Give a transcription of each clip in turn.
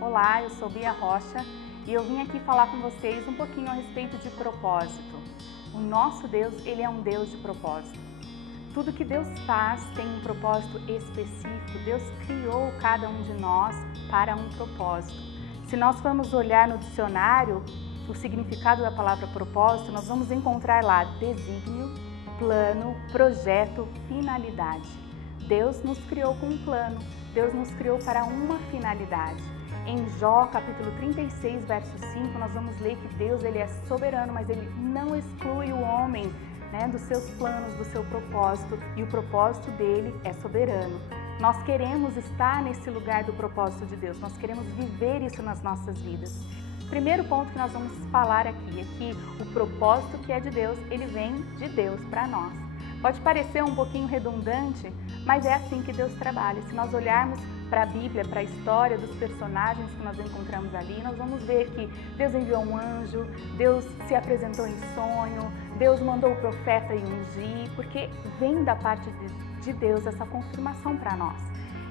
Olá, eu sou Bia Rocha e eu vim aqui falar com vocês um pouquinho a respeito de propósito. O nosso Deus, ele é um Deus de propósito. Tudo que Deus faz tem um propósito específico. Deus criou cada um de nós para um propósito. Se nós formos olhar no dicionário o significado da palavra propósito, nós vamos encontrar lá desígnio, plano, projeto, finalidade. Deus nos criou com um plano, Deus nos criou para uma finalidade. Em Jó, capítulo 36, verso 5, nós vamos ler que Deus ele é soberano, mas ele não exclui o homem, dos seus planos, do seu propósito, e o propósito dele é soberano. Nós queremos estar nesse lugar do propósito de Deus, nós queremos viver isso nas nossas vidas. Primeiro ponto que nós vamos falar aqui é que o propósito que é de Deus, ele vem de Deus para nós. Pode parecer um pouquinho redundante, mas é assim que Deus trabalha. Se nós olharmos para a Bíblia, para a história dos personagens que nós encontramos ali, nós vamos ver que Deus enviou um anjo, Deus se apresentou em sonho, Deus mandou o profeta e ungir, porque vem da parte de Deus essa confirmação para nós.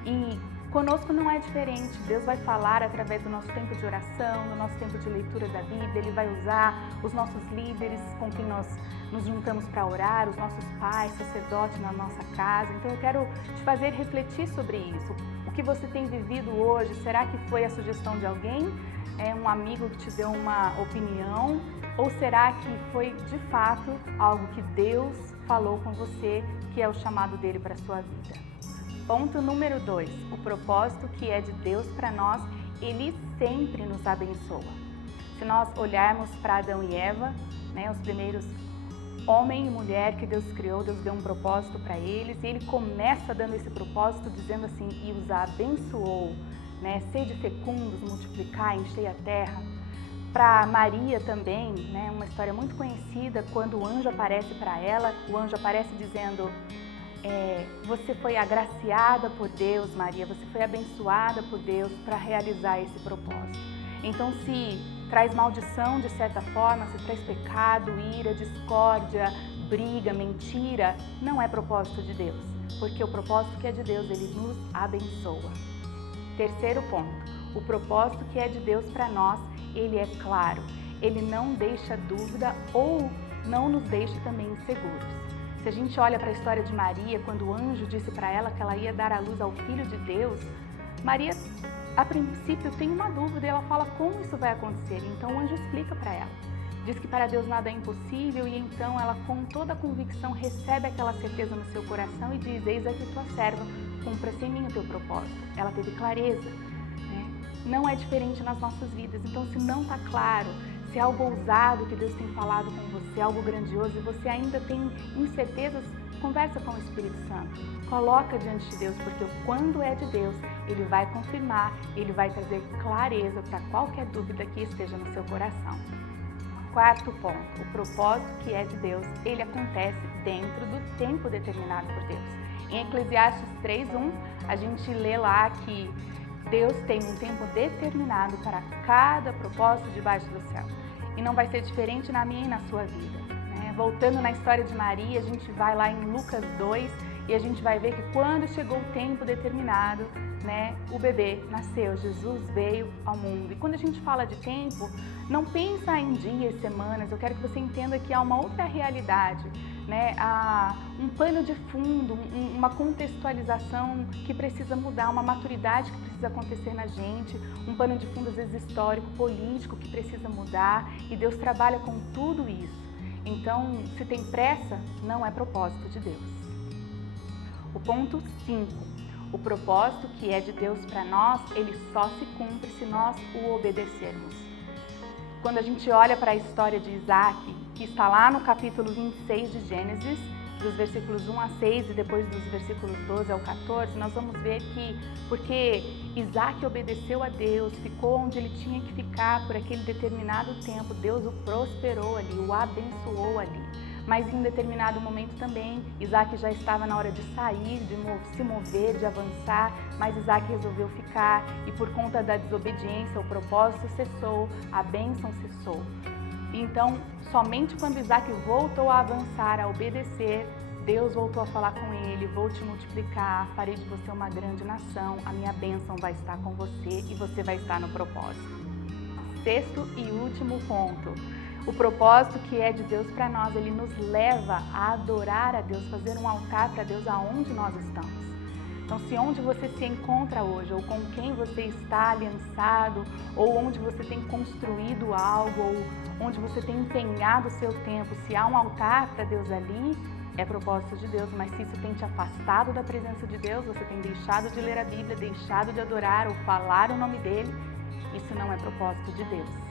E conosco não é diferente. Deus vai falar através do nosso tempo de oração, do nosso tempo de leitura da Bíblia. Ele vai usar os nossos líderes com quem nós nos juntamos para orar, os nossos pais, sacerdotes na nossa casa. Então eu quero te fazer refletir sobre isso. O que você tem vivido hoje, será que foi a sugestão de alguém? É um amigo que te deu uma opinião? Ou será que foi de fato algo que Deus falou com você, que é o chamado dele para a sua vida? Ponto número 2, o propósito que é de Deus para nós, ele sempre nos abençoa. Se nós olharmos para Adão e Eva, os primeiros homem e mulher que Deus criou, Deus deu um propósito para eles, e ele começa dando esse propósito dizendo assim, e os abençoou, sede fecundos, multiplicai, enchei a terra. Para Maria também, uma história muito conhecida, quando o anjo aparece para ela, o anjo aparece dizendo, você foi agraciada por Deus, Maria, você foi abençoada por Deus para realizar esse propósito. Então, se traz maldição de certa forma, se traz pecado, ira, discórdia, briga, mentira, não é propósito de Deus, porque o propósito que é de Deus, ele nos abençoa. Terceiro ponto, o propósito que é de Deus para nós, ele é claro, ele não deixa dúvida ou não nos deixa também inseguros. Se a gente olha para a história de Maria, quando o anjo disse para ela que ela ia dar à luz ao Filho de Deus, Maria, a princípio, tem uma dúvida e ela fala como isso vai acontecer. Então o anjo explica para ela. Diz que para Deus nada é impossível e então ela, com toda a convicção, recebe aquela certeza no seu coração e diz, eis aqui tua serva, cumpra-se em mim o teu propósito. Ela teve clareza. Não é diferente nas nossas vidas. Então, se não está claro, se é algo ousado que Deus tem falado com você, algo grandioso, e você ainda tem incertezas, conversa com o Espírito Santo. Coloca diante de Deus, porque quando é de Deus, Ele vai confirmar, Ele vai trazer clareza para qualquer dúvida que esteja no seu coração. Quarto ponto, o propósito que é de Deus, ele acontece dentro do tempo determinado por Deus. Em Eclesiastes 3:1, a gente lê lá que Deus tem um tempo determinado para cada propósito debaixo do céu. E não vai ser diferente na minha e na sua vida. Voltando na história de Maria, a gente vai lá em Lucas 2 e a gente vai ver que quando chegou o tempo determinado, o bebê nasceu, Jesus veio ao mundo. E quando a gente fala de tempo, não pensa em dias, semanas, eu quero que você entenda que há uma outra realidade. Há um pano de fundo, uma contextualização que precisa mudar, uma maturidade que precisa acontecer na gente, um pano de fundo às vezes histórico, político que precisa mudar, e Deus trabalha com tudo isso. Então, se tem pressa, não é propósito de Deus. O ponto 5, o propósito que é de Deus para nós, ele só se cumpre se nós o obedecermos. Quando a gente olha para a história de Isaac, que está lá no capítulo 26 de Gênesis, dos versículos 1 a 6 e depois dos versículos 12 ao 14, nós vamos ver que porque Isaac obedeceu a Deus, ficou onde ele tinha que ficar por aquele determinado tempo, Deus o prosperou ali, o abençoou ali. Mas em um determinado momento também, Isaac já estava na hora de sair, de se mover, de avançar, mas Isaac resolveu ficar e por conta da desobediência, o propósito cessou, a bênção cessou. Então, somente quando Isaac voltou a avançar, a obedecer, Deus voltou a falar com ele, vou te multiplicar, farei de você uma grande nação, a minha bênção vai estar com você e você vai estar no propósito. Sexto e último ponto, o propósito que é de Deus para nós, ele nos leva a adorar a Deus, fazer um altar para Deus aonde nós estamos. Então, se onde você se encontra hoje, ou com quem você está aliançado, ou onde você tem construído algo, ou onde você tem empenhado o seu tempo, se há um altar para Deus ali, é propósito de Deus, mas se isso tem te afastado da presença de Deus, você tem deixado de ler a Bíblia, deixado de adorar ou falar o nome dele, isso não é propósito de Deus.